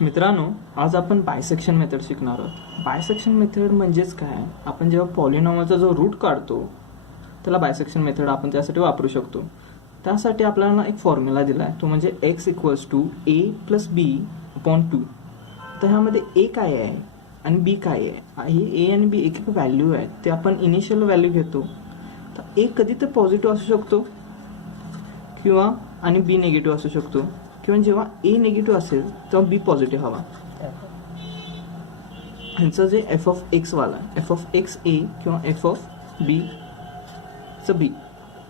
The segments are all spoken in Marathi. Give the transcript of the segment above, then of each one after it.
मित्रांनो, आज आपण बायसेक्शन मेथड शिकणार आहोत. बायसेक्शन मेथड म्हणजेच काय? आपण जेव्हा पॉलिनॉमलचा जो रूट काढतो त्याला बायसेक्शन मेथड आपण त्यासाठी वापरू शकतो. त्यासाठी आपल्याला एक फॉर्म्युला दिला आहे, तो म्हणजे x = a + b/2. तर ह्यामध्ये a काय आहे आणि b काय आहे? हे a आणि b एक व्हॅल्यू आहे, ते आपण इनिशियल व्हॅल्यू घेतो. तर a कधी तर पॉझिटिव्ह असू शकतो किंवा आणि b निगेटिव्ह असू शकतो, किंवा जेव्हा a निगेटिव्ह असेल तेव्हा b पॉझिटिव्ह हवा. ह्यांचं जे f(x) वाला f(x) a किंवा f(b) चं b,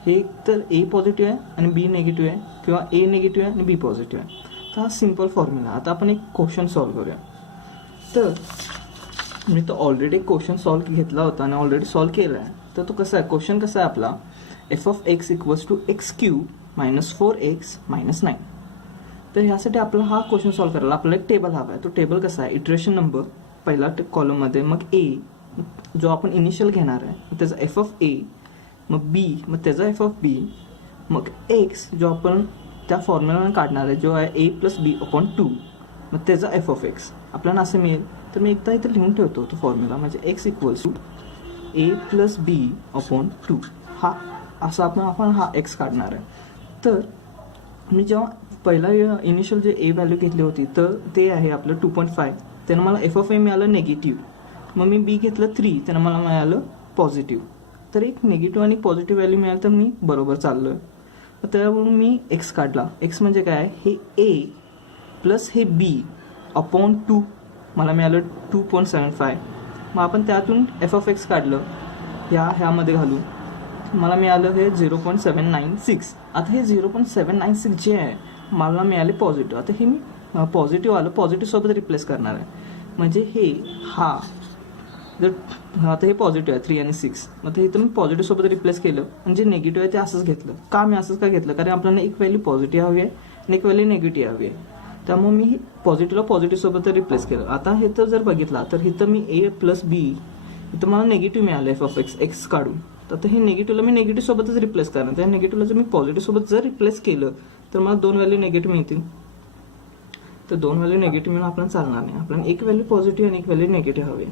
हे एक तर a पॉझिटिव्ह आहे आणि b निगेटिव्ह आहे, किंवा a निगेटिव्ह आहे आणि b पॉझिटिव्ह आहे. तर हा सिंपल फॉर्म्युला. आता आपण एक क्वेश्चन सॉल्व्ह करूया. तर मी तो ऑलरेडी एक क्वेश्चन सॉल्व्ह घेतला होता आणि ऑलरेडी सॉल्व्ह केला आहे. तर तो कसा आहे, क्वेश्चन कसा आहे आपला, f(x) = x³ - 4x - 9. तर ह्यासाठी आपला हा क्वेश्चन सॉल्व्ह करायला आपल्याला एक टेबल हवा आहे. तो टेबल कसा आहे, इटरेशन नंबर पहिला कॉलममध्ये, मग a जो आपण इनिशियल घेणार आहे, मग त्याचा f(a), मग b, मग त्याचा f(b), मग x जो आपण त्या फॉर्म्युलाने काढणार आहे, जो आहे a + b/2, मग त्याचा f(x) आपल्याला असं मिळेल. तर मी एकदा इथं लिहून ठेवतो तो फॉर्म्युला, म्हणजे x = a + b/2. हा असा आपण हा x काढणार आहे. तर मी जेव्हा पहिला इनिशियल जे a व्हॅल्यू घेतली होती, तर ते आहे आपलं 2.5. त्यानं मला f(a) मिळालं निगेटिव्ह. मग मी b घेतलं 3, त्यानं मला मिळालं पॉझिटिव्ह. तर एक निगेटिव्ह आणि पॉझिटिव्ह व्हॅल्यू मिळालं, तर मी बरोबर चाललो आहे. तर त्यावरून मी x काढला. x म्हणजे काय, हे a प्लस हे b/2 मला मिळालं 2.75. मग आपण त्यातून f(x) काढलं, ह्यामध्ये घालून मला मिळालं हे 0.796. आता हे 0.796 जे आहे मला मिळाले पॉझिटिव्ह. आता हे मी पॉझिटिव्ह आलं, पॉझिटिव्ह सोबत रिप्लेस करणार आहे. म्हणजे हे हा जर आता हे पॉझिटिव्ह आहे 3 आणि 6, मग हे इथं मी पॉझिटिव्ह सोबत रिप्लेस केलं आणि जे निगेटिव्ह आहे ते असंच घेतलं. का मी असंच का घेतलं, कारण आपल्याला एक व्हॅल्यू पॉझिटिव्ह हवी आहे आणि एक व्हॅल्यू निगेटिव्ह हवी आहे. त्यामुळे मी पॉझिटिव्हला पॉझिटिव्ह सोबत रिप्लेस केलं. आता हे तर जर बघितला तर इथं मी a + b, इथं मला निगेटिव्ह मिळालं f(x) x काढून. तर हे निगेटिव्हला मी निगेटिव्ह सोबतच रिप्लेस करणार. त्या निगेटिव्हला जर मी पॉझिटिव्ह सोबत जर रिप्लेस केलं तर मला 2 व्हॅल्यू निगेटिव्ह मिळतील. तर 2 व्हॅल्यू निगेटिव्ह मिळून आपल्याला चालणार नाही. आपल्याला एक व्हॅल्यू पॉझिटिव्ह आणि एक व्हॅल्यू निगेटिव्ह हवी.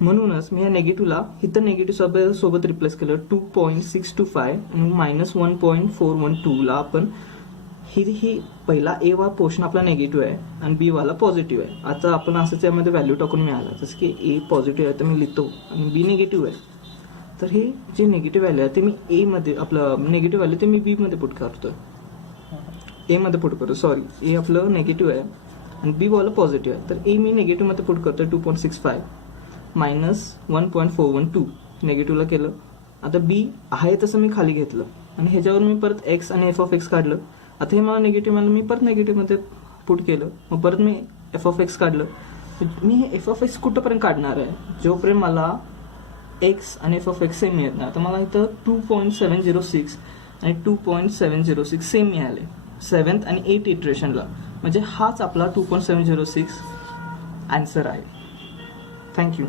म्हणूनच मी या निगेटिव्हला इथं निगेटिव्ह सोबत रिप्लेस केलं. 2.625 आणि -1.412 ला आपण ही पहिला a वा पोर्शन आपला निगेटिव्ह आहे आणि b वाला पॉझिटिव्ह आहे. आता आपण असंच यामध्ये व्हॅल्यू टाकून मिळाला, जसं की a पॉझिटिव्ह आहे तर मी लिहितो आणि b निगेटिव्ह आहे. तर हे जे निगेटिव्ह व्हॅल्यू आहे ते मी a मध्ये, आपलं निगेटिव्ह व्हॅल्यू ते मी b मध्ये पुट करतो, a मध्ये पुट करतो. सॉरी, a आपलं निगेटिव्ह आहे आणि b वाला पॉझिटिव्ह आहे. तर a मी निगेटिव्ह मध्ये पुट करतो 2.65 -1.412 निगेटिव्हला केलं. आता b आहे तसं मी खाली घेतलं आणि ह्याच्यावर मी परत x आणि f(x) काढलं. आता हे मला निगेटिव्ह मिळालं, मी परत निगेटिव्ह मध्ये पुट केलं. मग परत मी f(x) काढलं. मी हे f(x) कुठंपर्यंत काढणार आहे, जोपर्यंत मला x आणि f(x) सेम मिळत नाही. आता मला इथं 2.706 आणि 2.706 सेम मिळाले 7th आणि 8th इटरेशनला. म्हणजे हाच आपला 2.706 आन्सर आहे. थँक्यू.